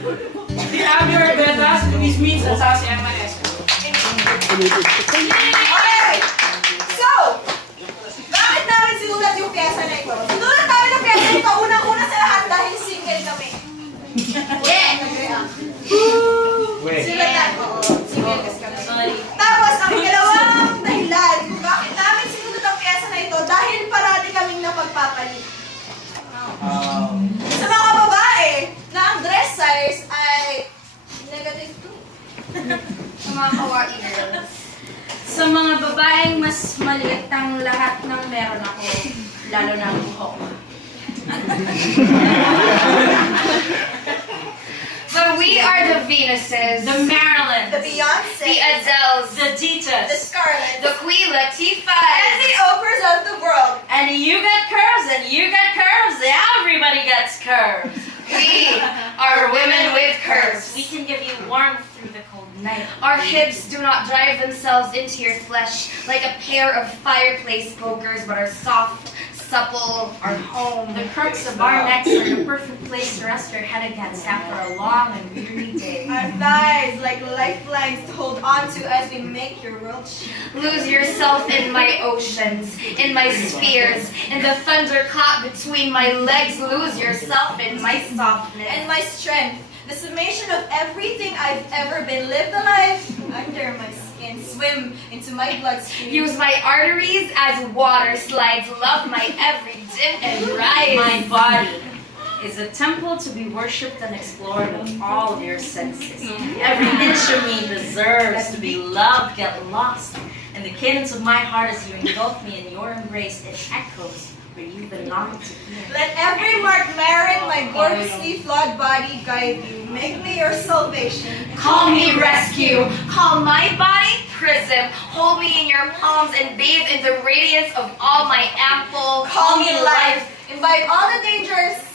The Abby Orbeta, Louise meets at House Manese. Okay! So, bakit namin sinulat yung pyesa na ito? Sinulat namin yung pyesa na ito unang-una sa lahat dahil single kami. Yeah! Sinulat namin. Single kasi kami. Tapos, ang ikalawang dahilan kung bakit namin sinulat ang pyesa na ito dahil parati kaming napagpapalit. Sa mga babae na ang dress size ay negative 2. Sa mga kawaii girls. Sa mga babaeng mas maliit ang lahat ng meron ako, lalo na ang buhok. But we are the Venuses, The Maryland, The Beyonce, the Adeles, the Titas, the Scarlett, the Queen Latifahs, and the Oprahs of the world. and you get curves, and you get curves, everybody gets curves. We are women with curves. We can give you warmth through the cold night. Our hips do not drive themselves into your flesh like a pair of fireplace pokers, but are soft, supple, our home. The crooks of our necks are the perfect place to rest your head against after a long and weary day. Our thighs like lifelines to hold on to as we make your world shake. Lose yourself in my oceans, in my spheres, in the thunderclap between my legs. Lose yourself in my softness. And my strength, the summation of everything I've ever been. Live the life under my skin, swim into my bloodstream. Use my arteries as water slides. Love my every dip and rise. My body is a temple to be worshipped and explored with all of your senses. Every inch of me deserves to be loved, get lost. And the cadence of my heart as you engulf me in your embrace, it echoes where you belong to hear. Let every mark marin my gorgeously flawed body guide you. Make me your salvation. Call me rescue. Call my body prism. Hold me in your palms and bathe in the radiance of all my ample. Call me life. Invite all the dangers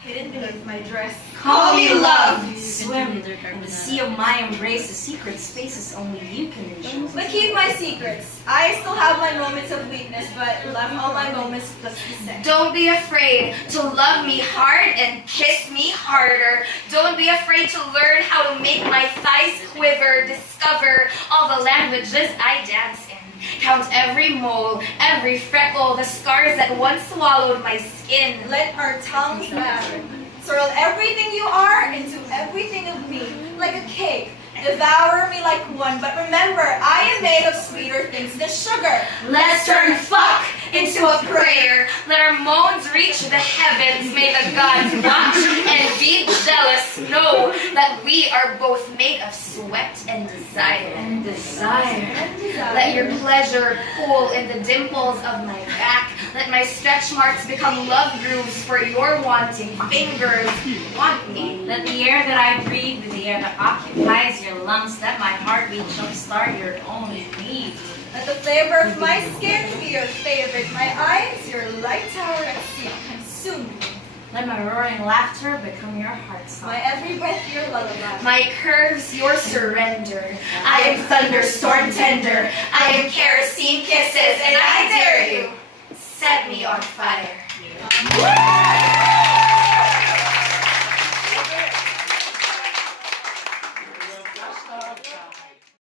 hidden beneath my dress. Call me love. Swim in the sea of my embrace, the secret spaces only you can enjoy. But keep my secrets. I still have my moments of weakness, but love all my moments plus consent. Don't be afraid to love me hard and kiss me harder. Don't be afraid to learn how to make my thighs quiver. Discover all the languages I dance in. Count every mole, every freckle, the scars that once swallowed my skin. Let our tongues matter. Swirl everything you are into everything of me, like a cake. Devour me like one, but remember, I am made of sweeter things than sugar. Let's turn fuck into a prayer. Let our moans reach the heavens. May the gods watch and be jealous. Know that we are both made of sweat and desire. And desire. Let your pleasure pool in the dimples of my back. Let my stretch marks become love grooves for your wanting fingers. Want me. Let the air that I breathe be the air that occupies your lungs. Let my heartbeat jumpstart your own need. Let the flavor of my skin be your favorite. My eyes, your light tower at sea. Consume me. Let my roaring laughter become your heart song. My every breath, your lullaby. My curves, your surrender. I am thunderstorm tender. I am kerosene kisses, and I dare you. Set me on fire.